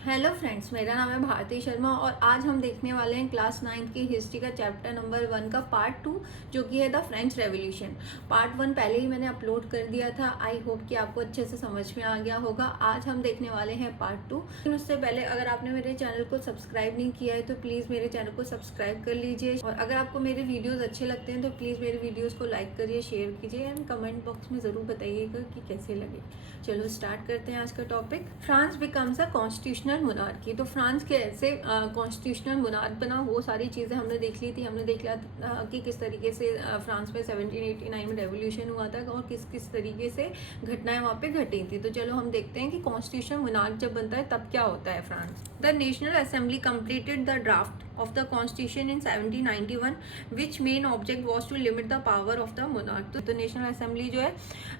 Hello friends, मेरा नाम है भारती शर्मा और आज हम देखने वाले हैं क्लास 9th की हिस्ट्री का चैप्टर नंबर 1 का पार्ट 2 जो कि है द फ्रेंच रेवोल्यूशन। पार्ट 1 पहले ही मैंने अपलोड कर दिया था। आई होप कि आपको अच्छे से समझ में आ गया होगा। आज हम देखने वाले हैं पार्ट 2। लेकिन उससे पहले अगर आपने मेरे चैनल को सब्सक्राइब नहीं किया है तो प्लीज़ मेरे चैनल को सब्सक्राइब कर लीजिए, और अगर आपको मेरे वीडियोज़ अच्छे लगते हैं तो प्लीज़ मेरे वीडियोज़ को लाइक करिए, शेयर कीजिए एंड कमेंट बॉक्स में ज़रूर बताइएगा कि कैसे लगे। चलो स्टार्ट करते हैं आज का topic. France becomes a constitutional monarchy. तो फ्रांस कैसे कॉन्स्टिट्यूशनल मोनार्क बना, वो सारी चीज़ें हमने देख ली थी। हमने देख लिया कि किस तरीके से फ्रांस में 1789 में रेवोल्यूशन हुआ था और किस किस तरीके से घटनाएं वहाँ पे घटी थी। तो चलो हम देखते हैं कि कॉन्स्टिट्यूशनल मोनार्क जब बनता है तब क्या होता है France. The national assembly completed the draft of the constitution in 1791 which main object was to limit the power of the monarch। तो नेशनल असेंबली जो है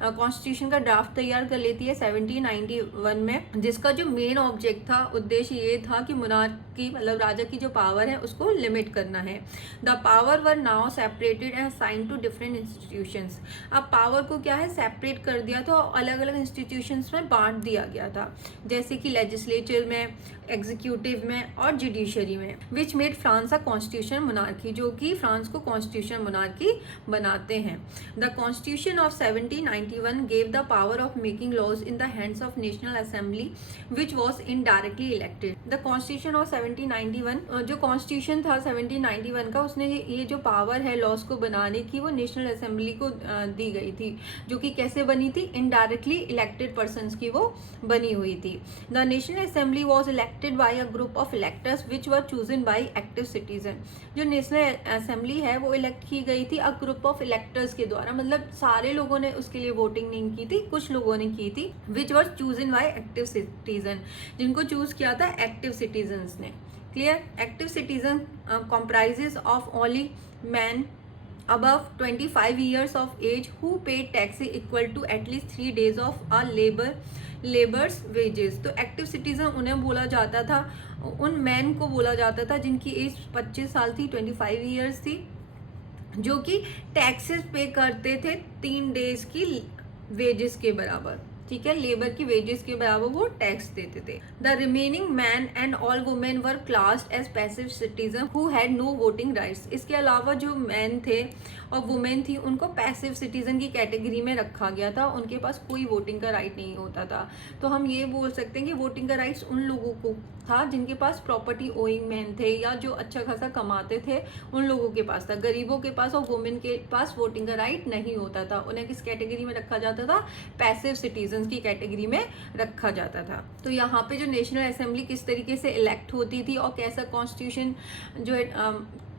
कॉन्स्टिट्यूशन का ड्राफ्ट तैयार कर लेती है 1791 में, जिसका जो मेन ऑब्जेक्ट था, उद्देश्य ये था कि मोनार्क की मतलब राजा की जो पावर है उसको लिमिट करना है। The power were now separated and assigned to different institutions. अब पावर को क्या है, सेपरेट कर दिया था और अलग अलग इंस्टीट्यूशंस में बांट दिया गया था, जैसे कि लेजिस्लेचर में, एग्जीक्यूटिव में और जुडिशरी में। Which made France a constitution monarchy, जो कि फ्रांस को कॉन्स्टिट्यूशन मोनार्की बनाते हैं। The constitution of 1791 gave the power of making laws in the hands of national assembly which was indirectly elected. The constitution of 1791 जो constitution था 1791 का, उसने ये जो पावर है लॉज को बनाने की, वो नेशनल असेंबली को दी गई थी, जो कि कैसे बनी थी, इनडायरेक्टली इलेक्टेड पर्सन की वो बनी हुई थी। The national assembly was elected by a group of electors which were chosen by active citizen. जो नेशनल असेंबली है वो इलेक्ट की गई थी अ ग्रुप ऑफ इलेक्टर्स के द्वारा, मतलब सारे लोगों ने उसके लिए वोटिंग नहीं की थी, कुछ लोगों ने की थी। विच वर चूजन बाई एक्टिव सिटीजन, जिनको चूज किया था एक्टिव सिटीजन्स ने। Clear. Active citizen comprises of only man above 25 years of age who paid taxes equal to at least 3 days of a labours wages. तो एक्टिव सिटीजन उन्हें बोला जाता था, उन मैन को बोला जाता था जिनकी एज 25 साल थी, 25 ईयर्स थी, जो कि टैक्सेस पे करते थे 3 डेज की वेजेस के बराबर। ठीक है, लेबर की वेजेस के बराबर वो टैक्स देते थे। The remaining man and all women were classed as passive citizen who had no voting rights. इसके अलावा जो मैन थे और वुमेन थी उनको पैसिव सिटीजन की कैटेगरी में रखा गया था, उनके पास कोई वोटिंग का राइट नहीं होता था। तो हम ये बोल सकते हैं कि वोटिंग का राइट्स उन लोगों को था जिनके पास प्रॉपर्टी ओइंग मैन थे या जो अच्छा खासा कमाते थे, उन लोगों के पास था। गरीबों के पास और वुमेन के पास वोटिंग का राइट नहीं होता था। उन्हें किस कैटेगरी में रखा जाता था, पैसिव सिटीजन की कैटेगरी में रखा जाता था। तो यहाँ पे जो नेशनल असेंबली किस तरीके से इलेक्ट होती थी और कैसा कॉन्स्टिट्यूशन जो है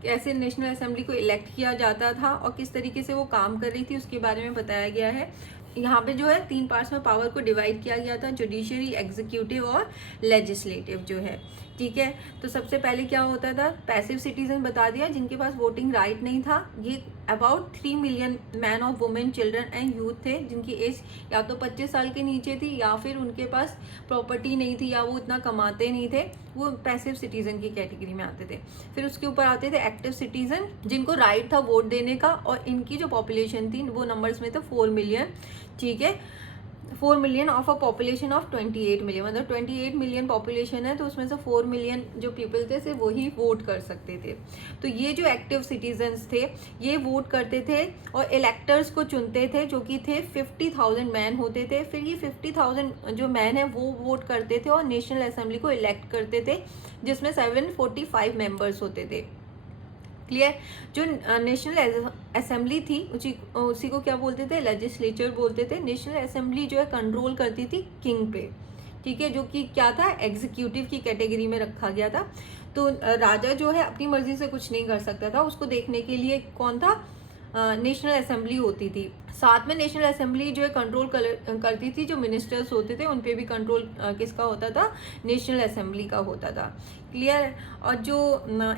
कैसे नेशनल असेंबली को इलेक्ट किया जाता था और किस तरीके से वो काम कर रही थी, उसके बारे में बताया गया है। यहाँ पे जो है 3 पार्ट्स में पावर को डिवाइड किया गया था, जुडिशरी, एग्जीक्यूटिव और लेजिस्लेटिव जो है। ठीक है, तो सबसे पहले क्या होता था, पैसिव सिटीजन बता दिया, जिनके पास वोटिंग राइट नहीं था। ये about 3 million man of women, children and youth थे जिनकी एज या तो 25 साल के नीचे थी या फिर उनके पास प्रॉपर्टी नहीं थी या वो इतना कमाते नहीं थे, वो पैसिव सिटीजन की कैटेगरी में आते थे। फिर उसके ऊपर आते थे एक्टिव सिटीजन, जिनको राइट था वोट देने का, और इनकी जो पॉपुलेशन थी वो नंबर्स में था 4 मिलियन। ठीक है, 4 million of a population of 28 million, मतलब 28 मिलियन पॉपुलेशन है तो उसमें से 4 मिलियन जो पीपल थे सिर्फ वही वोट कर सकते थे। तो ये जो एक्टिव सिटीजन्स थे ये वोट करते थे और इलेक्टर्स को चुनते थे, जो कि थे 50,000 मैन होते थे। फिर ये 50,000 जो मैन है वो वोट करते थे और नेशनल असेंबली को इलेक्ट करते थे, जिसमें 745 मेंबर्स होते थे। क्लियर। जो नेशनल असेंबली थी उसी को क्या बोलते थे, लेजिस्लेचर बोलते थे। नेशनल असेंबली जो है कंट्रोल करती थी किंग पे। ठीक है, जो कि क्या था, एग्जीक्यूटिव की कैटेगरी में रखा गया था। तो राजा जो है अपनी मर्जी से कुछ नहीं कर सकता था, उसको देखने के लिए कौन था, नेशनल असेंबली होती थी। साथ में नेशनल असेंबली जो है कंट्रोल करती थी, जो मिनिस्टर्स होते थे उन पे भी कंट्रोल किसका होता था, नेशनल असेंबली का होता था। क्लियर। और जो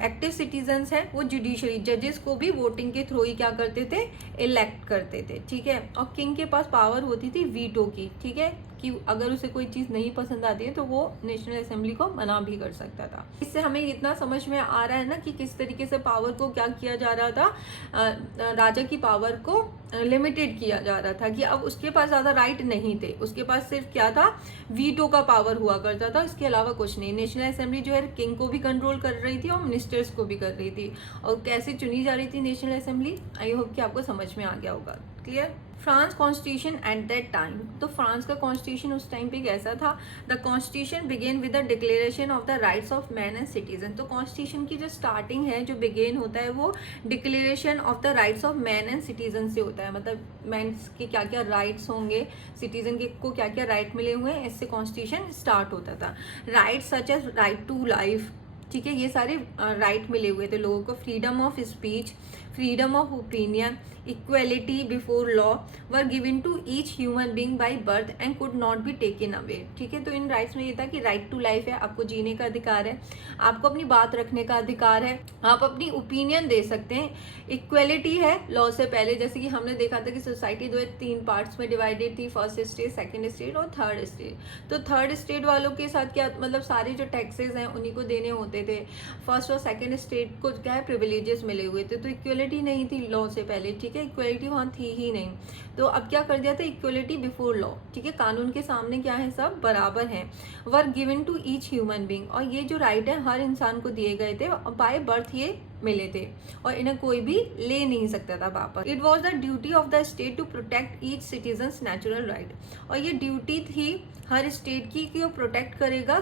एक्टिव सिटीजन्स हैं वो जुडिशरी, जजेस को भी वोटिंग के थ्रू ही क्या करते थे, इलेक्ट करते थे। ठीक है, और किंग के पास पावर होती थी वीटो की। ठीक है, कि अगर उसे कोई चीज़ नहीं पसंद आती है तो वो नेशनल असेंबली को मना भी कर सकता था। इससे हमें इतना समझ में आ रहा है ना कि किस तरीके से पावर को क्या किया जा रहा था, राजा की पावर को लिमिटेड किया जा रहा था कि अब उसके पास ज़्यादा राइट नहीं थे, उसके पास सिर्फ क्या था, वीटो का पावर हुआ करता था, इसके अलावा कुछ नहीं। नेशनल असेंबली जो है किंग को भी कंट्रोल कर रही थी और मिनिस्टर्स को भी कर रही थी। और कैसे चुनी जा रही थी नेशनल असेंबली, आई होप कि आपको समझ में आ गया होगा। Clear. France constitution at that time, तो फ्रांस का कॉन्स्टिट्यूशन उस टाइम पे कैसा था? The constitution began with the declaration of the rights of man and citizen. तो कॉन्स्टिट्यूशन की जो स्टार्टिंग है, जो बिगेन होता है, वो declaration of the rights of man and citizen से होता है। मतलब मैन के क्या क्या राइट्स होंगे, सिटीजन के को क्या क्या राइट मिले हुए हैं, इससे कॉन्स्टिट्यूशन स्टार्ट होता था। Rights such as right to life, ठीक है, ये सारे राइट मिले हुए थे लोगों को। Freedom of speech, freedom of opinion, equality before law were given to each human being by birth and could not be taken away. ठीक है, तो इन राइट्स में ये था कि राइट टू लाइफ है, आपको जीने का अधिकार है, आपको अपनी बात रखने का अधिकार है, आप अपनी ओपिनियन दे सकते हैं। इक्वेलिटी है लॉ से पहले, जैसे कि हमने देखा था कि सोसाइटी 3 पार्ट्स में डिवाइडेड थी, फर्स्ट स्टेज, सेकंड स्टेज और थर्ड स्टेज। तो थर्ड स्टेज वालों के साथ क्या, मतलब सारे जो टैक्सेस हैं उन्हीं को देने होते थे। फर्स्ट और सेकंड स्टेज को क्या है, प्रिविलेजेस मिले हुए थे। तो इक्वेलिटी नहीं थी लॉ से पहले, ठीक है, इक्वेलिटी वहाँ थी ही नहीं। तो अब क्या कर दिया था, इक्वेलिटी बिफोर लॉ, ठीक है, कानून के सामने क्या है, सब बराबर हैं। Were given to each human being, और ये जो राइट है हर इंसान को दिए गए थे, बाय बर्थ ये मिले थे और इन्हें कोई भी ले नहीं सकता था वापस। It was the duty of the state to protect each citizen's natural right, और ये ड्यूटी थी हर स्टेट की कि वो प्रोटेक्ट करेगा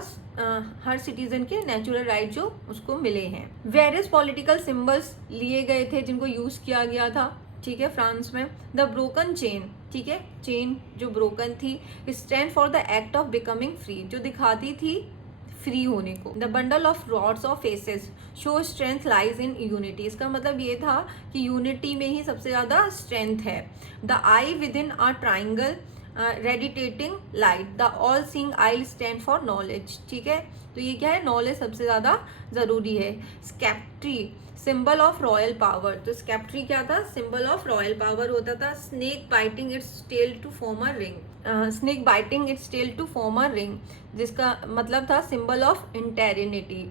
हर सिटीजन के नेचुरल राइट जो उसको मिले हैं। वेरियस पॉलिटिकल सिंबल्स लिए गए थे जिनको यूज किया गया था, ठीक है, फ्रांस में। द ब्रोकन चेन, ठीक है, चेन जो ब्रोकन थी, stand for the act of becoming free, जो दिखाती थी फ्री होने को। The bundle of rods of faces show strength lies in unity, इसका मतलब ये था कि यूनिटी में ही सबसे ज्यादा स्ट्रेंथ है। The eye within a triangle radiating light, the all seeing eye stand for knowledge, ठीक है, तो ये क्या है, नॉलेज सबसे ज्यादा जरूरी है। स्केप्ट्री सिंबल ऑफ रॉयल पावर, तो स्केप्ट्री क्या था, सिंबल ऑफ रॉयल पावर होता था। Snake biting its tail to form a ring, snake biting its tail to form a ring, जिसका मतलब था symbol of eternity.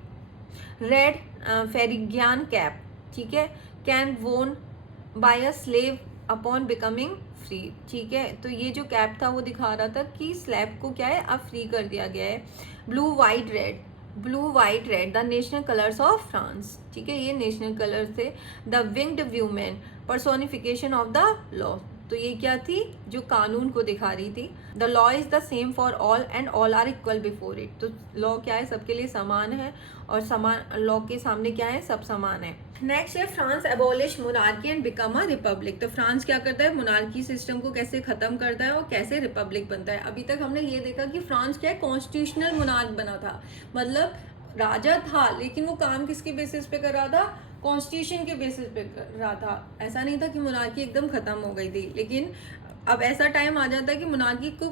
Red Phrygian cap, ठीक है, can worn by a slave upon becoming free, ठीक है, तो ये जो कैप था वो दिखा रहा था कि स्लेव को क्या है, अब फ्री कर दिया गया है। Blue white red, blue white red the national colours of France, ठीक है, ये नेशनल कलर्स थे। The winged woman personification of the law, तो ये क्या थी, जो कानून को दिखा रही थी। The law is the same for all and all are equal before it, तो लॉ क्या है, सबके लिए समान है और समान लॉ के सामने क्या है, सब समान है। नेक्स्ट है France abolish monarchy and become a republic, तो फ्रांस क्या करता है, मोनार्की सिस्टम को कैसे खत्म करता है और कैसे रिपब्लिक बनता है। अभी तक हमने ये देखा कि फ्रांस क्या है, कॉन्स्टिट्यूशनल मोनार्क बना था, मतलब राजा था लेकिन वो काम किसके बेसिस पे कर रहा था, कॉन्स्टिट्यूशन के बेसिस पे कर रहा था। ऐसा नहीं था कि मोनार्की एकदम खत्म हो गई थी, लेकिन अब ऐसा टाइम आ जाता है कि मोनार्की को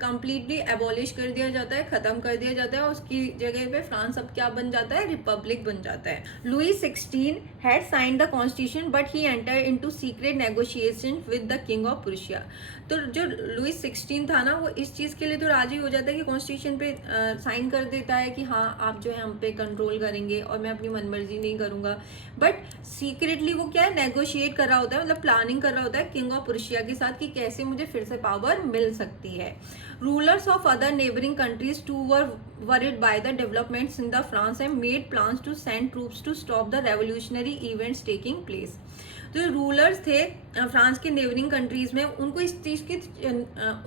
कंप्लीटली एबॉलिश कर दिया जाता है, खत्म कर दिया जाता है और उसकी जगह पे फ्रांस अब क्या बन जाता है, रिपब्लिक बन जाता है। Louis 16 had signed the constitution but he enter into secret negotiation with the king of Prussia, तो जो लुई 16 था ना, वो इस चीज़ के लिए तो राजी हो जाता है कि कॉन्स्टिट्यूशन पे साइन कर देता है कि हाँ आप जो है हम पे कंट्रोल करेंगे और मैं अपनी मनमर्जी नहीं करूँगा, बट सीक्रेटली वो क्या है, नेगोशिएट कर रहा होता है, मतलब प्लानिंग कर रहा होता है किंग ऑफ प्रुशिया के साथ कि कैसे मुझे फिर से पावर मिल सकती है। Rulers of other neighbouring countries too were worried by the developments in the France and made plans to send troops to stop the revolutionary events taking place. जो रूलर्स थे फ्रांस के नेबरिंग कंट्रीज में, उनको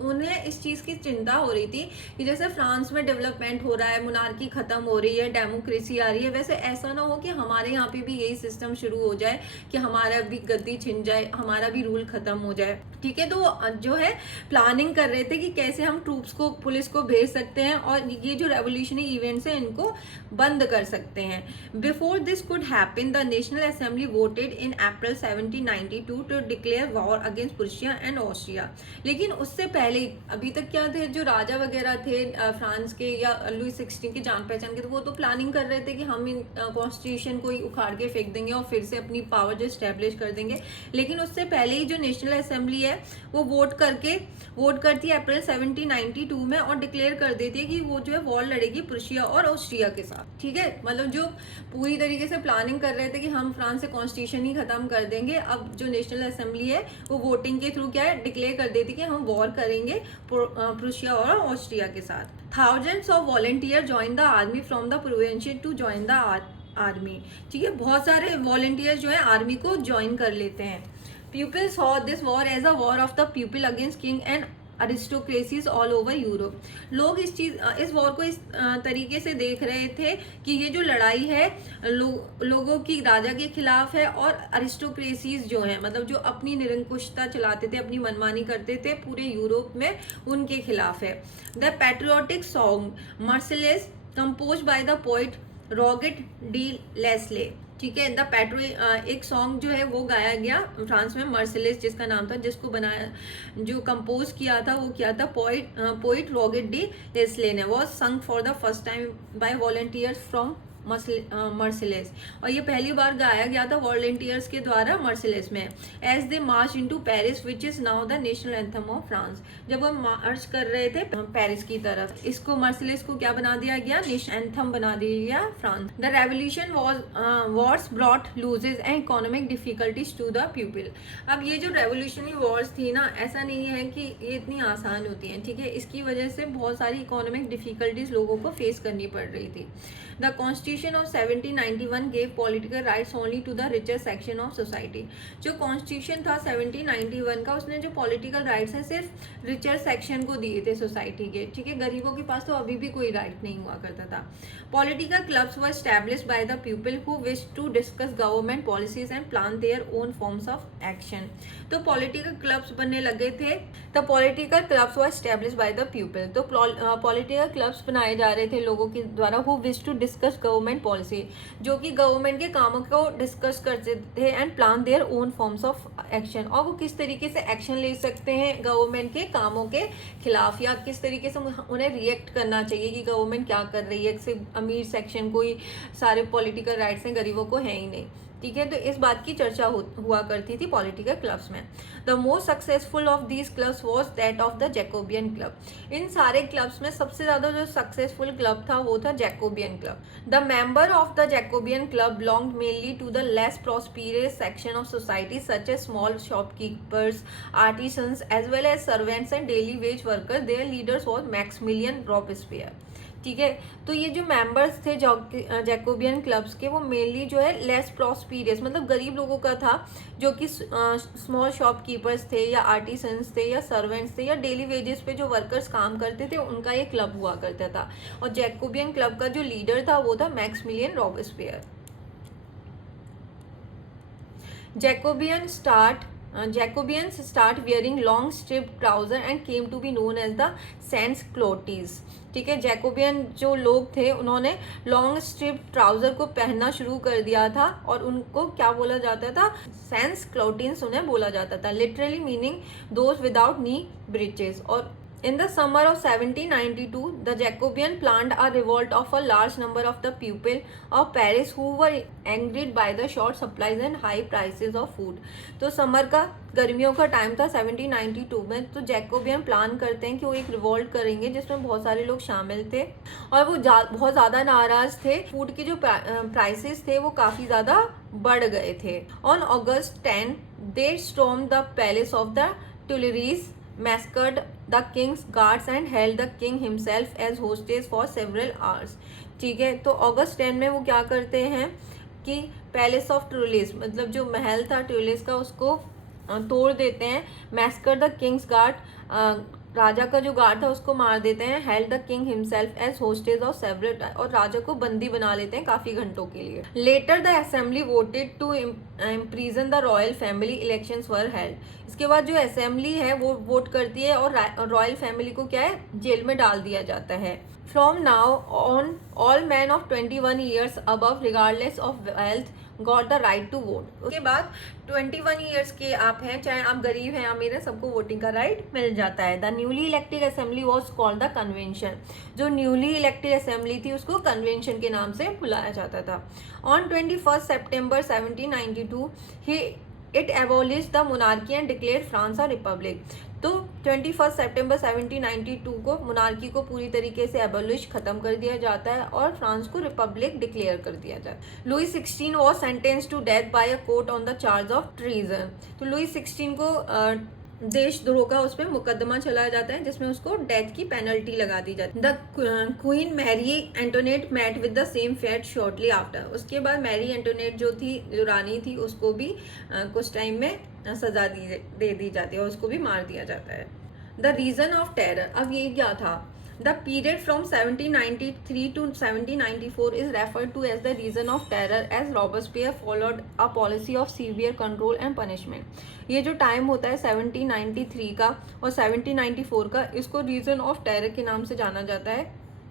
उन्हें इस चीज़ की चिंता हो रही थी कि जैसे फ्रांस में डेवलपमेंट हो रहा है, मोनार्की खत्म हो रही है, डेमोक्रेसी आ रही है, वैसे ऐसा ना हो कि हमारे यहाँ पे भी यही सिस्टम शुरू हो जाए कि हमारा भी गद्दी छिन जाए, हमारा भी रूल खत्म हो जाए, ठीक है। तो जो है प्लानिंग कर रहे थे कि कैसे हम ट्रूप्स को, पुलिस को भेज सकते हैं और ये जो रेवोल्यूशनरी इवेंट्स हैं इनको बंद कर सकते हैं। Before this could happen the national assembly voted in April 1792 to declare war against Prussia and Austria, लेकिन उससे पहले अभी तक क्या थे, जो राजा वगैरह थे फ्रांस के या लुई 16 के जान पहचान के, तो वो तो प्लानिंग कर रहे थे कि हम इन कॉन्स्टिट्यूशन को ही उखाड़ के फेंक देंगे और फिर से अपनी पावर जो स्टैब्लिश कर देंगे। लेकिन उससे पहले ही जो नेशनल असेंबली है वो वोट करती है अप्रैल 1792 में और डिक्लेयर कर देती है कि वो जो है वॉर लड़ेगी प्रुशिया और ऑस्ट्रिया के साथ, ठीक है। मतलब जो पूरी तरीके से प्लानिंग कर रहे थे कि हम फ्रांस से कॉन्स्टिट्यूशन ही खत्म कर देंगे, अब जो नेशनल असेंबली असेंबली है वो वोटिंग के थ्रू क्या है डिक्लेयर कर देती कि हम वॉर करेंगे प्रूशिया और ऑस्ट्रिया के साथ। Thousands of volunteer join the army from the provincial to join the army. ठीक है, बहुत सारे वॉलंटियर्स जो है आर्मी को ज्वाइन कर लेते हैं। People saw this war as a war of the people against king and aristocracies all over Europe. लोग इस वॉर को इस तरीके से देख रहे थे कि ये जो लड़ाई है लोगों की राजा के खिलाफ है और अरिस्टोक्रेसीज जो है मतलब जो अपनी निरंकुशता चलाते थे, अपनी मनमानी करते थे पूरे यूरोप में, उनके खिलाफ है। The patriotic song Marseillaise compose by the poet Rouget de Lisle. ठीक है, द पैट्री एक सॉन्ग जो है वो गाया गया फ्रांस में, मर्सिलेस जिसका नाम था, जिसको बनाया जो कंपोज किया था वो किया था पोइट रॉगेट डी लेस्ले ने। Was sung for the first time by volunteers from Marseilles, और ये पहली बार गाया गया था वॉलंटियर्स के द्वारा मर्सिलेस में। As they march into Paris which is now the national anthem of France. जब वो मार्च कर रहे थे पेरिस की तरफ, इसको मर्सिलेस को क्या बना दिया गया, नेशनल एंथम बना दिया गया France. The revolution wars brought losses and economic difficulties to the people. अब ये जो रेवोल्यूशनरी वॉर्स थी ना, ऐसा नहीं है कि ये इतनी आसान होती हैं। ठीक है, इसकी वजह से बहुत सारी इकोनॉमिक डिफिकल्टीज लोगों को फेस करनी पड़ रही थी। The Constitution of 1791 gave political rights only to the richer section of society। जो कॉन्स्टिट्यूशन था 1791 का, उसने जो पॉलिटिकल राइट्स हैं सिर्फ रिचर सेक्शन को दिए थे सोसाइटी के। ठीक है, गरीबों के पास तो अभी भी कोई राइट नहीं हुआ करता था। Political clubs were established by the people who wish to discuss government policies and plan their own forms of action. तो पॉलिटिकल क्लब्स बनने लगे थे। तो political clubs were established by the people, तो पॉलिटिकल क्लब्स बनाए जा रहे थे लोगों के द्वारा who wish to discuss government policy, जो कि गवर्नमेंट के कामों को डिस्कस करते थे and plan their own forms of action, और वो किस तरीके से एक्शन ले सकते हैं गवर्नमेंट के कामों के खिलाफ, या किस तरीके से उन्हें रिएक्ट करना चाहिए कि गवर्नमेंट क्या कर रही है। सिर्फ अमीर सेक्शन को ही सारे पॉलिटिकल राइट्स हैं, गरीबों को है ही नहीं। ठीक है, तो इस बात की चर्चा हुआ करती थी पॉलिटिकल क्लब्स में। The most successful of these clubs was that of the Jacobin club. इन सारे क्लब्स में सबसे ज्यादा जो सक्सेसफुल क्लब था वो था Jacobin club. The member of the Jacobin club belonged mainly to the less prosperous section of society such as small shopkeepers, artisans as well as servants and daily wage workers. Their leaders was Maximilian Robespierre. ठीक है, तो ये जो members थे Jacobian clubs के, वो mainly जो है लेस प्रॉस्पेरियस मतलब गरीब लोगों का था, जो कि स्मॉल शॉपकीपर्स थे या आर्टिसंस थे या सर्वेंट्स थे या डेली वेजेस पे जो वर्कर्स काम करते थे, उनका ये क्लब हुआ करता था। और जैकोबियन क्लब का जो लीडर था वो था Maximilian Robespierre. Jacobians start wearing long striped trouser and came to be known as the sans cloties। ठीक है, जैकोबियन जो लोग थे उन्होंने लॉन्ग स्ट्रिप्ड ट्राउजर को पहनना शुरू कर दिया था और उनको क्या बोला जाता था, सैंस क्लोटिन्स उन्हें बोला जाता था, literally meaning those without knee breaches. और in the summer of 1792, the Jacobian planned a revolt of a large number of the people of Paris who were angered by the short supplies and high prices of food। तो summer का, गर्मियों का time था 1792 में, तो Jacobian plan करते हैं कि वो एक रिवोल्ट करेंगे जिसमें बहुत सारे लोग शामिल थे और वो बहुत ज़्यादा नाराज थे। फूड के जो प्राइसेस थे वो काफ़ी ज़्यादा बढ़ गए थे। On August 10 they stormed the palace of the Tuileries, massacred the king's guards and held the king himself as hostage for several hours। ठीक है, तो अगस्त 10 में वो क्या करते हैं कि पैलेस ऑफ ट्यूलिस मतलब जो महल था ट्यूलिस का उसको तोड़ देते हैं। मैस्कर द किंग्स गार्ड, राजा का जो गार्ड था उसको मार देते हैं। Held the king himself as hostage of several, और राजा को बंदी बना लेते हैं काफी घंटों के लिए। Later the assembly voted to imprison the royal family, elections were held. इसके बाद जो असेंबली है वो वोट करती है और रॉयल फैमिली को क्या है, जेल में डाल दिया जाता है। From now on all man of 21 years above regardless of wealth got the right to vote. उसके बाद 21 ईयर्स के आप हैं, चाहे आप गरीब हैं अमीर हैं, सबको वोटिंग का राइट मिल जाता है। The newly elected assembly was called the convention. जो न्यूली इलेक्टेड असेंबली थी उसको कन्वेंशन के नाम से बुलाया जाता था। On 21 September 1792 it abolish the monarchy and declare France a republic. तो 21 सितंबर 1792 को मोनार्की को पूरी तरीके से एबॉलिश खत्म कर दिया जाता है और फ्रांस को रिपब्लिक डिक्लेयर कर दिया जाता है। Louis 16 was sentence to death by a court on the charge of treason. तो लुई 16 को देशद्रोह का उस पर मुकदमा चलाया जाता है जिसमें उसको डेथ की पेनल्टी लगा दी जाती है। The queen Marie Antoinette met with the same fate shortly after. उसके बाद मैरी एंटोनेट जो थी, जो रानी थी, उसको भी कुछ टाइम में सजा दे दी जाती है और उसको भी मार दिया जाता है। द रीजन ऑफ टेरर, अब ये क्या था? The period from 1793 to 1794 is referred to as the reign of terror as Robespierre followed a policy of severe control and punishment। ये जो टाइम होता है 1793 का और 1794 का, इसको रीजन ऑफ टेरर के नाम से जाना जाता है।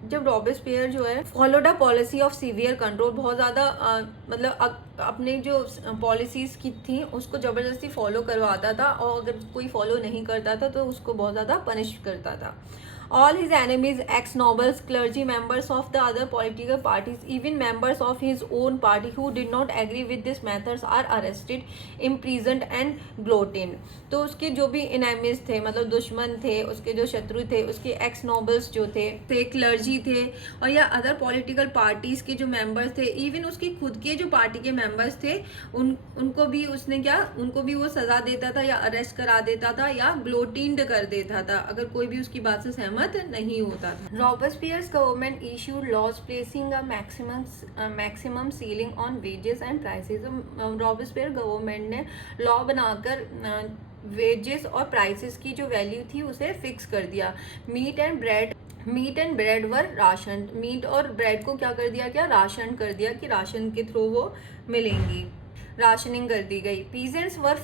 जब रॉबेस्पियर जो है followed a policy of severe control, बहुत ज़्यादा मतलब अपने जो पॉलिसीज़ की थी उसको ज़बरदस्ती फॉलो करवाता था और अगर कोई फॉलो नहीं करता था तो उसको बहुत ज़्यादा पनिश करता था। All his enemies, ex-nobles, clergy, members of the other political parties, even members of his own party who did not agree with these methods are arrested, imprisoned and guillotined। तो उसके जो भी enemies थे, मतलब दुश्मन थे, उसके जो शत्रु थे, उसके ex-nobles जो थे क्लर्जी थे और या अदर पॉलिटिकल पार्टीज के जो मेंबर्स थे, इवन उसकी खुद के जो पार्टी के मेंबर्स थे उनको भी उसने उनको भी वो सजा देता था या अरेस्ट करा देता था या ग्लोटिन्ड कर देता था अगर कोई भी उसकी बात से सहमत नहीं होता था। Robespierre's government issued laws placing a maximum ceiling on wages and prices. Robespierre government ने लॉ बनाकर वेजेस और प्राइसेस की जो वैल्यू थी उसे फिक्स कर दिया। Meat and bread were ration. Meat और ब्रेड को क्या कर दिया गया? राशन कर दिया कि राशन के थ्रू वो मिलेंगी, राशनिंग कर दी गई। Peasants were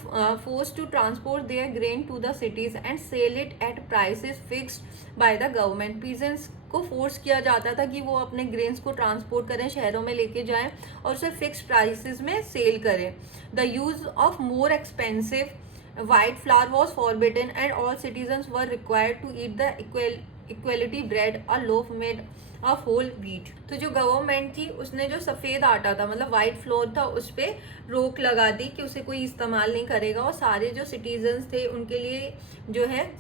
forced to transport their grain to the cities and sell it at prices fixed by the government. Peasants को फोर्स किया जाता था कि वो अपने ग्रेन्स को ट्रांसपोर्ट करें, शहरों में लेके जाएं और उसे फिक्स्ड प्राइसेस में सेल करें। The use of more expensive white flour was forbidden and all citizens were required to eat the equality bread a loaf made of whole wheat. तो जो गवर्नमेंट थी उसने जो सफ़ेद आटा था, मतलब वाइट फ्लोर था, उस पर रोक लगा दी कि उसे कोई इस्तेमाल नहीं करेगा और सारे जो सिटीजन्स थे उनके लिए जो है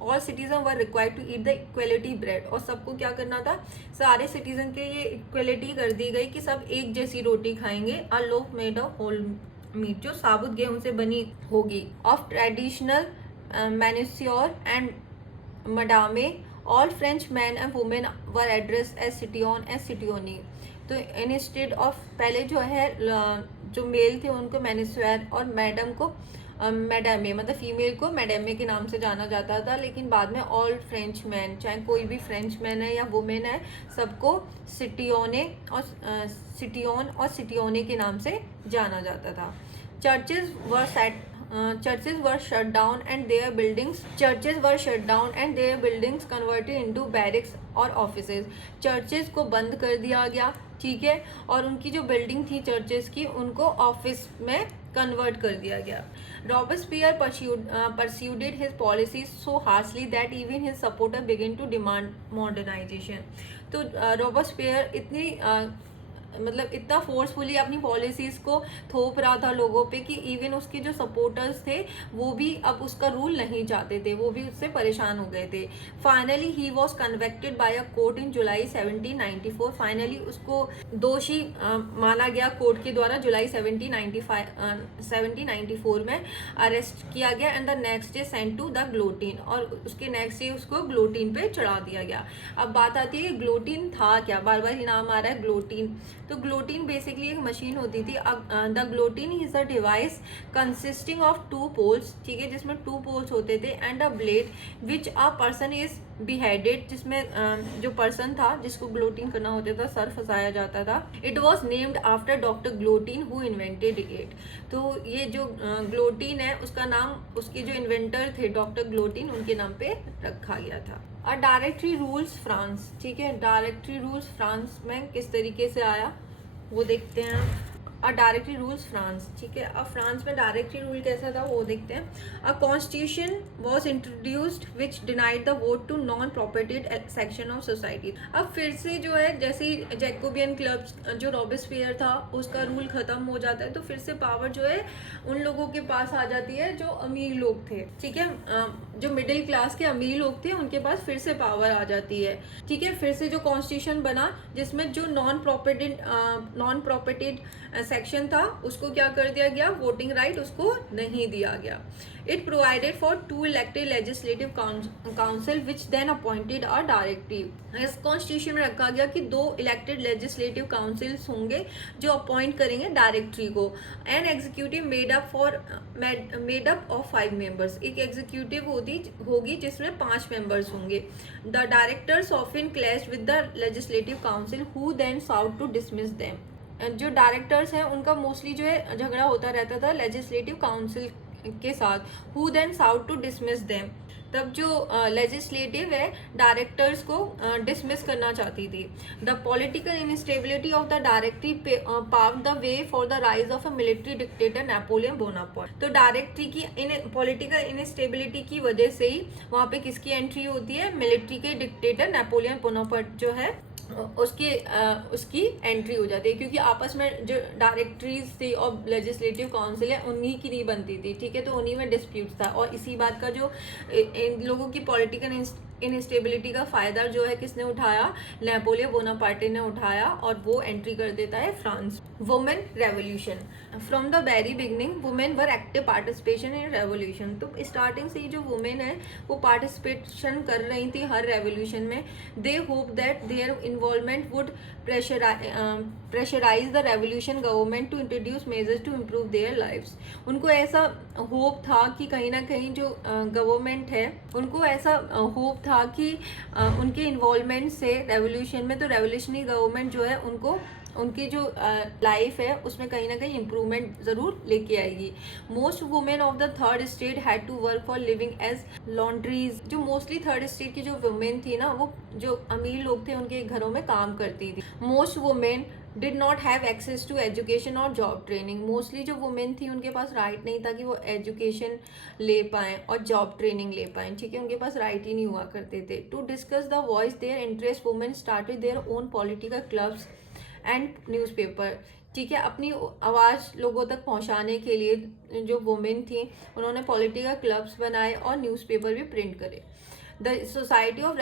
all citizen were required to eat the equality bread. और सबको क्या करना था? सारे सिटीजन के लिए इक्वलिटी कर दी गई कि सब एक जैसी रोटी खाएंगे। A loaf made of whole meat, जो साबुत गेहूं से बनी होगी। Of traditional monsieur and madame, all French men and women were addressed as citoyen एज सिटियोनी। तो इंस्टेड ऑफ पहले जो है जो मेल थे उनको मैन्यूस्योर और मैडम को मैडमे, मतलब फीमेल को मैडमे के नाम से जाना जाता था, लेकिन बाद में ऑल फ्रेंच मैन, चाहे कोई भी फ्रेंच मैन है या वुमेन है, सबको सिटियोन और सिटियोने के नाम से जाना जाता था। Churches were shut down and their buildings converted into barracks और offices। चर्चेज को बंद कर दिया गया, ठीक है, और उनकी जो बिल्डिंग थी चर्चेज की उनको ऑफिस में कन्वर्ट कर दिया गया। Robespierre pursued his policies so harshly that even his supporter began to demand modernization। तो रॉबेस्पियर मतलब इतना फोर्सफुली अपनी पॉलिसीज को थोप रहा था लोगों पे कि इवन उसके जो सपोर्टर्स थे वो भी अब उसका रूल नहीं चाहते थे, वो भी उससे परेशान हो गए थे। Finally he was convicted by a court in July 1794। Finally उसको दोषी माना गया कोर्ट के द्वारा जुलाई 1794 में अरेस्ट किया गया and the next day sent to the guillotine, और उसके नेक्स्ट डे उसको ग्लोटिन पे चढ़ा दिया गया। अब बात आती है ग्लोटिन था क्या, बार बार ही नाम आ रहा है ग्लोटिन। तो ग्लोटिन बेसिकली एक मशीन होती थी। The guillotine is a device consisting of 2 poles, ठीक है, जिसमें 2 पोल्स होते थे and a blade which a person is beheaded, जिसमें जो पर्सन था जिसको ग्लोटिन करना होता था सर फंसाया जाता था। It was named after doctor guillotine who invented it. तो ये जो ग्लोटिन है उसका नाम उसके जो इन्वेंटर थे डॉक्टर ग्लोटिन, उनके नाम पे रखा गया था। और डायरेक्टरी रूल्स फ्रांस, ठीक है, डायरेक्टरी रूल्स फ्रांस में किस तरीके से आया वो देखते हैं। अ डायरेक्टरी रूल्स फ्रांस, ठीक है। अब फ्रांस में डायरेक्टरी रूल कैसा था वो देखते हैं। A constitution was introduced which denied the vote to non propertied section of society. अब फिर से जो है जैसे जैकोबियन क्लब्स जो रॉबेस्पियर था उसका रूल खत्म हो जाता है, तो फिर से पावर जो है उन लोगों के पास आ जाती है जो अमीर लोग थे, ठीक है। जो मिडिल क्लास के अमीर लोग थे उनके पास फिर से पावर आ जाती है, ठीक है। फिर से जो कॉन्स्टिट्यूशन बना जिसमें जो नॉन प्रॉपर्टीड सेक्शन था उसको क्या कर दिया गया, वोटिंग राइट उसको नहीं दिया गया। It provided for 2 elected legislative council which then appointed a directive. इस कॉन्स्टिट्यूशन में रखा गया कि 2 इलेक्टेड लेजिस्लेटिव काउंसिल्स होंगे जो अपॉइंट करेंगे डायरेक्टरी को। An executive made up of 5 members, एक एग्जीक्यूटिव होगी जिसमें 5 मेंबर्स होंगे। The directors often clash with the legislative council who then sought to dismiss them. जो डायरेक्टर्स हैं उनका मोस्टली जो है झगड़ा होता रहता था लेजिस्लेटिव काउंसिल के साथ, who then sought to dismiss them. तब जो लेजिस्लेटिव है डायरेक्टर्स को डिसमिस करना चाहती थी। The political instability of the directory paved the way for the rise of a military dictator Napoleon Bonaparte. तो डायरेक्टरी की पॉलिटिकल इनस्टेबिलिटी की वजह से ही वहाँ पे किसकी एंट्री होती है, मिलिट्री के डिक्टेटर नेपोलियन बोनापार्ट जो है उसकी एंट्री हो जाती है, क्योंकि आपस में जो डायरेक्टरीज थी और लेजिस्लेटिव काउंसिल है उन्हीं की नहीं बनती थी, ठीक है। तो उन्हीं में डिस्प्यूट था और इसी बात का जो इन लोगों की पॉलिटिकल इनस्टेबिलिटी का फायदा जो है किसने उठाया, नेपोलियन बोनापार्टे ने उठाया और वो एंट्री कर देता है France. Women revolution. From the very beginning women were active participation in revolution. तो स्टार्टिंग से ही जो वुमेन है वो पार्टिसिपेशन कर रही थी हर रेवोल्यूशन में। They hope that their involvement would pressurise the revolution government to introduce measures to improve their lives. उनको ऐसा होप था कि कहीं ना कहीं जो गवर्नमेंट है उनको ऐसा होप था कि उनके इन्वॉल्वमेंट से रेवोल्यूशन में, तो रेवोल्यूशनरी गवर्नमेंट जो है उनको उनकी जो लाइफ है उसमें कहीं ना कहीं इम्प्रूवमेंट जरूर लेके आएगी। Most women of the third state had to work for living as laundries. जो मोस्टली थर्ड स्टेट की जो वुमेन थी ना वो जो अमीर लोग थे उनके घरों में काम करती थी। Most women did not have access to education और जॉब ट्रेनिंग। मोस्टली जो वुमेन थी उनके पास राइट नहीं था कि वो एजुकेशन ले पाएँ और जॉब ट्रेनिंग ले पाएँ, ठीक है। उनके पास राइट ही नहीं हुआ करते थे। To discuss the voice their interest women started their own political clubs and newspaper, ठीक है। अपनी आवाज़ लोगों तक पहुंचाने के लिए जो वुमेन थी उन्होंने पॉलिटिकल क्लब्स बनाए और न्यूज़पेपर भी प्रिंट करे। The society of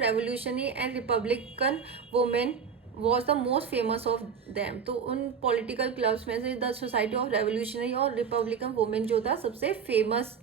revolutionary and republican women was the most famous of them. तो उन पॉलिटिकल क्लब्स में से द सोसाइटी ऑफ रेवोल्यूशनरी और रिपब्लिकन वुमेन जो था सबसे फेमस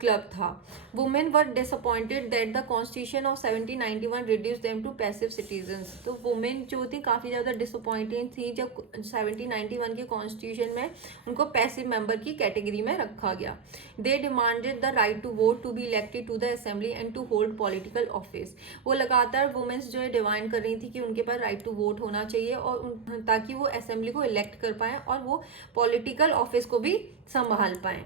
क्लब था। Women were disappointed that the constitution of 1791 reduce them to passive citizens. तो वुमेन जो थी काफ़ी ज़्यादा डिसअपॉइंटेड थी जब 1791 के कॉन्स्टिट्यूशन में उनको पैसिव मेंबर की कैटेगरी में रखा गया। They demanded the right to vote to be elected to the assembly and to hold political office. वो लगातार वुमेन्स जो है डिमांड कर रही थी कि उनके पास राइट टू वोट होना चाहिए और ताकि वो असेंबली को इलेक्ट कर पाएँ और वो पॉलिटिकल ऑफिस को भी संभाल पाएँ।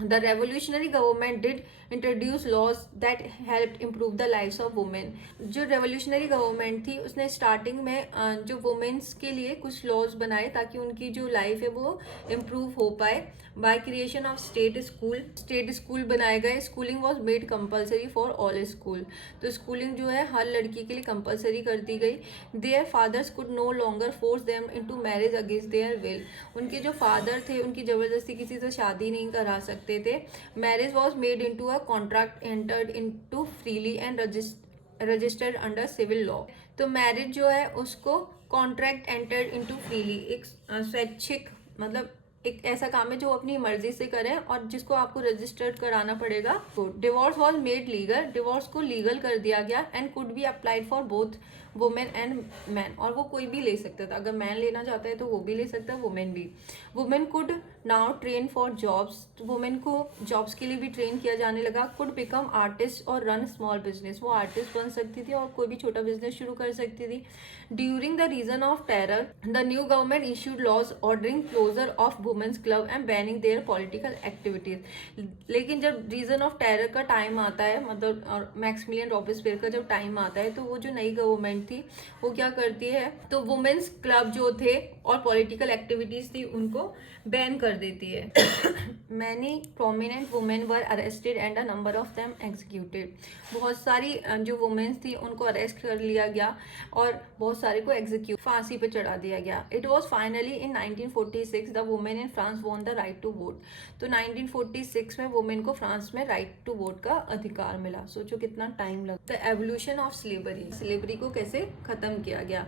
The revolutionary government did introduce laws that helped improve the lives of women। जो revolutionary government थी उसने स्टार्टिंग में जो वुमेन्स के लिए कुछ लॉज बनाए ताकि उनकी जो लाइफ है वो इम्प्रूव हो पाए। By creation of state school बनाए गए। Schooling was made compulsory for all school. तो स्कूलिंग जो है हर लड़की के लिए कंपलसरी कर दी गई। Their fathers could no longer force them into marriage against their will. उनके जो फादर थे उनकी ज़बरदस्ती किसी से शादी नहीं करा सकते थे। Marriage was made into a contract entered into freely and registered under civil law. तो मैरिज जो है उसको कॉन्ट्रैक्ट एंटर्ड इनटू फ्रीली, एक स्वैच्छिक मतलब एक ऐसा काम है जो अपनी मर्जी से करें और जिसको आपको रजिस्टर्ड कराना पड़ेगा। Divorce was made legal. Divorce को लीगल कर दिया गया and could be applied for both women and man. और वो कोई भी ले सकता था, अगर मैन लेना चाहता है तो वो भी ले सकता है, वुमेन भी। Women could now train for jobs. Women को जॉब्स के लिए भी ट्रेन किया जाने लगा। कुड बिकम आर्टिस्ट और रन स्मॉल बिजनेस। वो आर्टिस्ट बन सकती थी और कोई भी छोटा बिजनेस शुरू कर सकती थी। During the region of terror the new government issued laws ordering closure of women's club and banning their political activities. लेकिन जब रीजन ऑफ टेरर का टाइम आता है, मतलब और मैक्सिमिलियन रॉबेस्पियर का जब टाइम आता है, तो वो जो नई गवर्नमेंट थी वो क्या करती है, तो वुमेन्स क्लब जो थे और पॉलिटिकल एक्टिविटीज थी उनको बैन कर देती है। Many prominent women were arrested and a number of them executed. बहुत सारी जो वुमेन्स थी उनको अरेस्ट कर लिया गया और बहुत सारे को एग्जीक्यूट फांसी पे चढ़ा दिया गया। It was finally in 1946 the women in France won the right to vote. तो 1946 में वुमेन को फ्रांस में राइट टू वोट का अधिकार मिला। सोचो कितना टाइम लगा। The evolution of slavery, slavery को कैसे खत्म किया गया।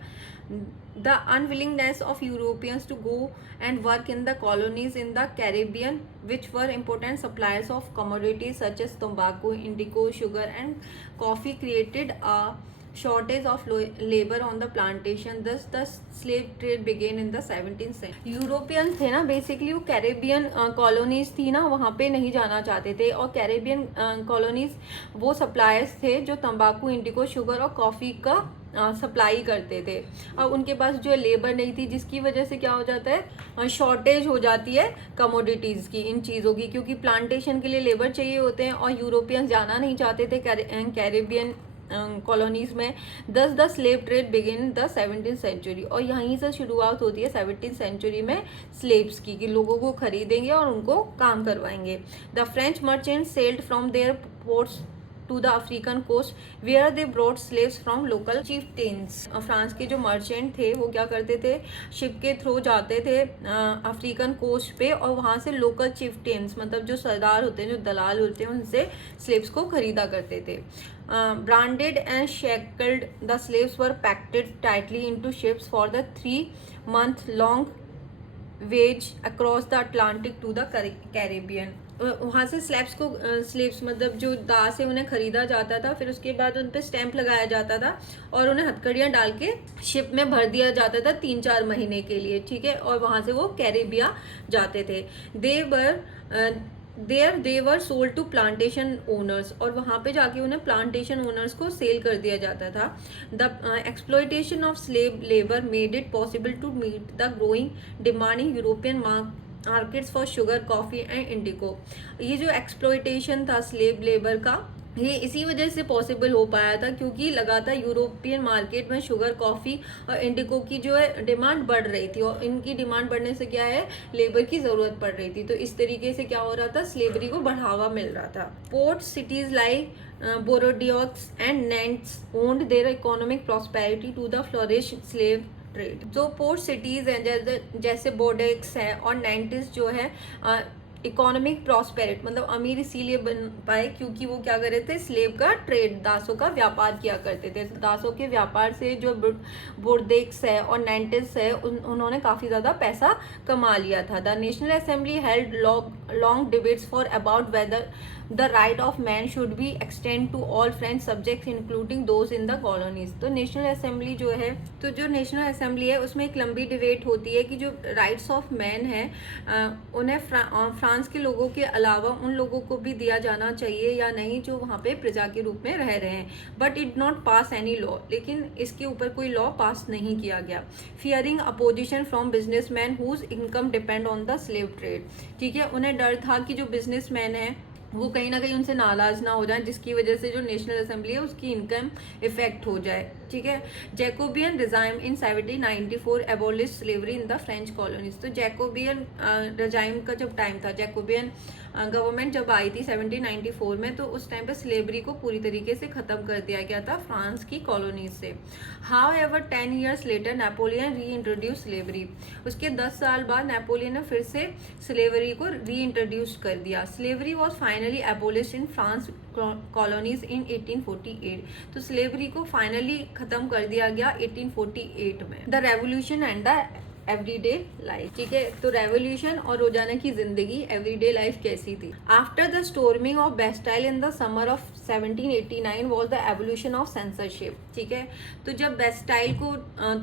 The unwillingness of Europeans to go and work in the colonies in the Caribbean, which were important suppliers of commodities such as tobacco, indigo, sugar and coffee, created a shortage of labor on the plantation. Thus the slave trade began in the 17th century. European थे ना, basically वो Caribbean colonies थी ना, वहाँ पे नहीं जाना चाहते थे। और कैरेबियन कॉलोनीज वो सप्लायर्स थे जो तंबाकू, इंडिगो, शुगर और कॉफ़ी का सप्लाई करते थे। अब उनके पास जो लेबर नहीं थी, जिसकी वजह से क्या हो जाता है, शॉर्टेज हो जाती है कमोडिटीज़ की, इन चीज़ों की, क्योंकि प्लांटेशन के लिए लेबर चाहिए होते हैं और यूरोपियंस जाना नहीं चाहते थे कैरेबियन कॉलोनीज में। Thus the slave trade begin the 17th century. और यहीं से शुरुआत होती है 17th सेंचुरी में स्लेव्स की, कि लोगों को खरीदेंगे और उनको काम करवाएंगे। The French merchant sailed from their ports to the African coast where they brought slaves from local chieftains. France के जो मर्चेंट थे वो क्या करते थे, शिप के थ्रू जाते थे अफ्रीकन कोस्ट पे और वहाँ से लोकल चीफ्टेन्स, मतलब जो सरदार होते हैं, जो दलाल होते हैं, उनसे स्लेव्स को खरीदा करते थे। Branded and shackled the slaves were packed tightly into ships for the 3-month long voyage across the Atlantic to the Caribbean. वहाँ से स्लेव्स मतलब जो दास है उन्हें खरीदा जाता था, फिर उसके बाद उन पर स्टैंप लगाया जाता था और उन्हें हथकड़ियाँ डाल के शिप में भर दिया जाता था 3-4 महीने के लिए, ठीक है। और वहाँ से वो कैरेबिया जाते थे। They were sold to plantation owners, और वहाँ पे जाके उन्हें प्लांटेशन ओनर्स को सेल कर दिया जाता था। The exploitation of slave labour made it possible to meet the growing demand in European markets for sugar, coffee and indigo. ये जो एक्सप्लॉयटेशन था स्लेव लेबर का, ये इसी वजह से पॉसिबल हो पाया था क्योंकि लगातार यूरोपियन मार्केट में शुगर, कॉफ़ी और इंडिगो की जो है डिमांड बढ़ रही थी, और इनकी डिमांड बढ़ने से क्या है, लेबर की ज़रूरत पड़ रही थी। तो इस तरीके से क्या हो रहा था, स्लेवरी को बढ़ावा मिल रहा था। Port cities like Bordeaux and Nantes owed their economic prosperity to the flourish slave trade. जो पोर्ट सिटीज़ हैं जैसे बोर्डेक्स है और नेंटिस जो है, इकोनॉमिक प्रॉस्पेरिटी मतलब अमीर इसीलिए बन पाए क्योंकि वो क्या कर रहे थे, स्लेव का ट्रेड, दासों का व्यापार किया करते थे। दासों के व्यापार से जो बोर्डेक्स है और नेंटिस है उन्होंने काफ़ी ज़्यादा पैसा कमा लिया था। The national Assembly held long debates for about whether the right of man should be extend to all French subjects including those in the colonies. तो नेशनल असेंबली जो है, तो जो नेशनल असेंबली है उसमें एक लंबी डिबेट होती है कि जो राइट्स ऑफ मैन है उन्हें फ्रांस के लोगों के अलावा उन लोगों को भी दिया जाना चाहिए या नहीं जो वहाँ पे प्रजा के रूप में रह रहे हैं। But it not pass any law, लेकिन इसके ऊपर कोई लॉ पास नहीं किया गया। Fearing opposition from business man whose income depend on the slave trade, ठीक है। उन्हें डर था कि जो बिजनेस मैन है वो कहीं ना कहीं उनसे नाराज ना हो जाए, जिसकी वजह से जो नेशनल असेंबली है उसकी इनकम इफेक्ट हो जाए, ठीक है। Jacobian regime in 1794 abolish slavery in the French colonies. तो जैकोबियन रिजाइम का जब टाइम था, जैकोबियन गवर्नमेंट जब आई थी 1794 में, तो उस टाइम पे स्लेवरी को पूरी तरीके से ख़त्म कर दिया गया था फ्रांस की कॉलोनीज से। However 10 years later Napoleon reintroduce slavery. उसके 10 साल बाद नेपोलियन ने फिर से स्लेवरी को री इंट्रोड्यूस कर दिया। Slavery was finally abolish in France colonies इन 1848। तो स्लेवरी को फाइनली खत्म कर दिया गया 1848 में। The revolution and the everyday life, ठीक है। तो रेवोल्यूशन और रोजाना की जिंदगी, एवरीडे लाइफ कैसी थी। After the storming of Bastille in the summer of 1789 was the evolution of censorship, ठीक है। तो जब बेस्टाइल को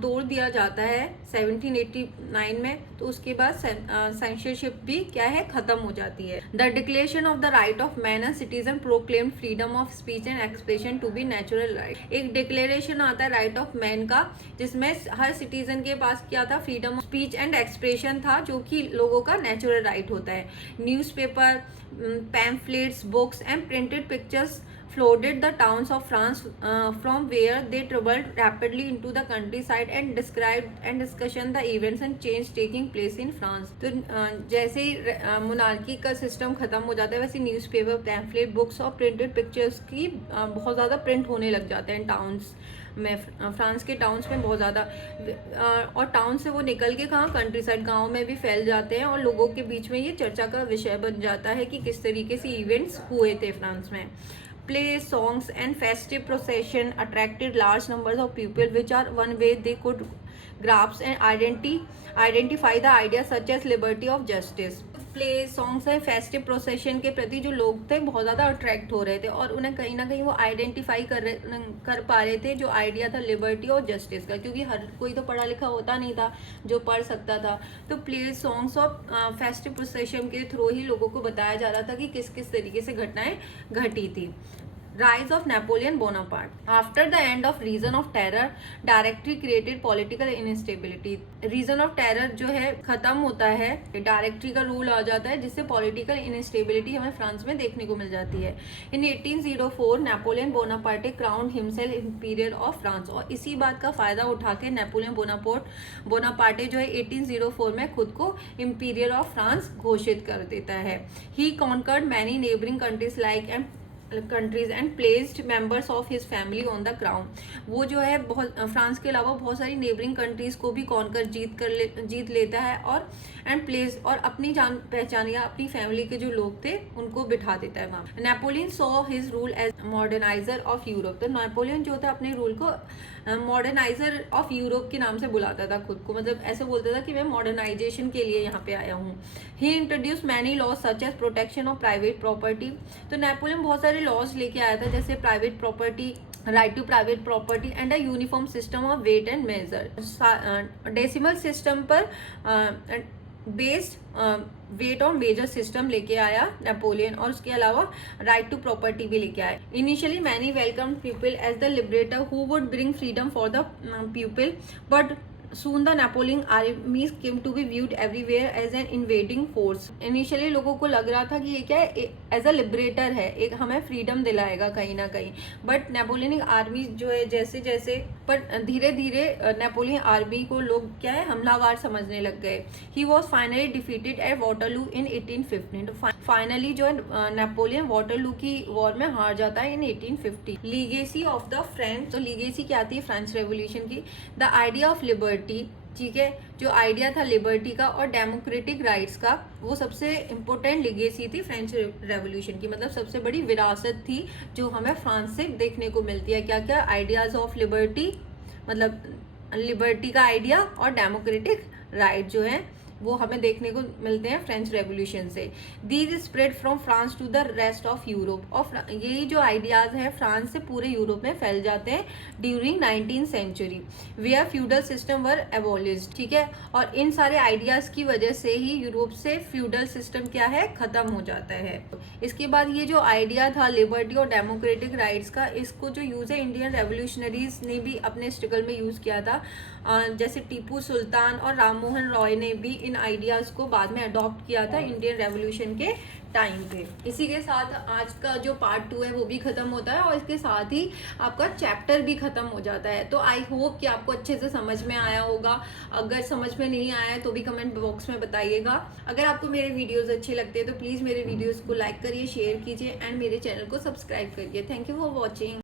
तोड़ दिया जाता है 1789 में, तो उसके बाद सेंसरशिप भी क्या है, खत्म हो जाती है। The declaration of the right of man and citizen proclaimed freedom of speech and expression to be natural right. एक डिक्लेरेशन आता है राइट ऑफ मैन का, जिसमें हर सिटीजन के पास क्या था, freedom freedom of speech and expression था, जो कि लोगों का नेचुरल राइट होता है। Newspaper, pamphlets, books and printed pictures flooded the towns of France, from where they traveled rapidly into the countryside and described and discussion the events and change taking place in France। तो जैसे ही monarchy का system खत्म हो जाता है, वैसे newspaper, pamphlet, books और printed pictures की बहुत ज़्यादा प्रिंट होने लग जाते हैं टाउन्स में, फ्रांस के टाउन्स में बहुत ज़्यादा, और टाउन से वो निकल के कहाँ कंट्री साइड गाँव में भी फैल जाते हैं, और लोगों के बीच में ये चर्चा का विषय बन जाता है कि किस तरीके से इवेंट्स हुए थे फ्रांस में। Plays, songs, and festive procession attracted large numbers of people, which are one way they could grasp and identify the ideas such as liberty of justice। Play, songs and festive procession के प्रति जो लोग थे बहुत ज़्यादा attract हो रहे थे, और उन्हें कहीं ना कहीं वो आइडेंटिफाई कर पा रहे थे जो आइडिया था लिबर्टी और जस्टिस का, क्योंकि हर कोई तो पढ़ा लिखा होता नहीं था जो पढ़ सकता था। तो प्ले, सॉन्ग्स और फेस्टिव प्रोसेशन के थ्रू ही लोगों को बताया जा रहा था कि किस किस तरीके से घटनाएं घटी थी। Rise of Napoleon Bonaparte. After the end of Reign of Terror, directly created political instability। Reign of Terror जो है खत्म होता है, डायरेक्टरी का रूल आ जाता है, जिससे पॉलिटिकल इनस्टेबिलिटी हमें फ्रांस में देखने को मिल जाती है। इन 1804 Napoleon Bonaparte crowned himself imperial of France, और इसी बात का फायदा उठा के नेपोलियन बोनापार्टे जो है 1804 में खुद को इंपीरियर ऑफ फ्रांस घोषित कर देता है। He conquered many neighbouring countries like countries and placed members of his family on the crown. वो जो है बहुत फ्रांस के अलावा बहुत सारी नेबरिंग कंट्रीज को भी कॉन्कर जीत लेता है, और एंड प्लेस और अपनी जान पहचान या अपनी फैमिली के जो लोग थे उनको बिठा देता है वहाँ। Napoleon saw his rule as moderniser of Europe. तो नेपोलियन जो था अपने रूल को मॉडर्नाइजर ऑफ यूरोप के नाम से बुलाता था खुद को, मतलब ऐसे बोलता था कि मैं मॉडर्नाइजेशन के लिए यहाँ पे आया हूँ। He introduce many laws such as protection of private property. तो नेपोलियन बहुत सारे लॉज लेके आया था, जैसे private property, right to private property and a uniform system of weight and measure. Decimal system पर बेस्ड वेट और मेजर सिस्टम लेके आया नेपोलियन, और उसके अलावा राइट टू प्रॉपर्टी भी लेके आया। Initially many welcome people as the liberator who would bring freedom for the people, but soon the Napoleon armies came to be viewed everywhere as an invading force। Initially लोगों को लग रहा था कि ये क्या है, एज अ लिबरेटर है, एक हमें फ्रीडम दिलाएगा कहीं ना कहीं, बट नेपोलियन आर्मी जो है जैसे जैसे पर धीरे धीरे नेपोलियन आर्मी को लोग क्या है हमलावर समझने लग गए। He was finally defeated at Waterloo in 1815। तो फाइनली जो है नेपोलियन वाटरलू की वॉर में हार जाता है इन 1850। Legacy of the French. तो लीगेसी क्या आती है फ्रेंच रेवोल्यूशन की? द आइडिया ऑफ लिबर्टी, ठीक है, जो आइडिया था लिबर्टी का और डेमोक्रेटिक राइट्स का, वो सबसे इम्पोर्टेंट लिगेसी थी फ्रेंच रेवोल्यूशन की, मतलब सबसे बड़ी विरासत थी जो हमें फ्रांस से देखने को मिलती है। क्या क्या? आइडियाज ऑफ लिबर्टी, मतलब लिबर्टी का आइडिया और डेमोक्रेटिक राइट जो है वो हमें देखने को मिलते हैं फ्रेंच रेवोल्यूशन से। These spread from France to the rest of Europe. और यही जो आइडियाज हैं फ्रांस से पूरे यूरोप में फैल जाते हैं during 19th century, where feudal system were abolished. ठीक है, और इन सारे आइडियाज की वजह से ही यूरोप से फ्यूडल सिस्टम क्या है खत्म हो जाता है। इसके बाद ये जो आइडिया था लिबर्टी और डेमोक्रेटिक राइट्स का, इसको जो यूज है इंडियन रेवोल्यूशनरीज ने भी अपने स्ट्रगल में यूज किया था। जैसे टीपू सुल्तान और राम मोहन रॉय ने भी इन आइडियाज को बाद में अडॉप्ट किया था इंडियन रेवोल्यूशन के टाइम पे। इसी के साथ आज का जो पार्ट 2 है वो भी खत्म होता है और इसके साथ ही आपका चैप्टर भी खत्म हो जाता है। तो आई होप कि आपको अच्छे से समझ में आया होगा। अगर समझ में नहीं आया है तो भी कमेंट बॉक्स में बताइएगा। अगर आपको मेरे वीडियोस अच्छे लगते हैं तो प्लीज़ मेरे वीडियोस को लाइक करिए, शेयर कीजिए एंड मेरे चैनल को सब्सक्राइब करिए। Thank you for watching.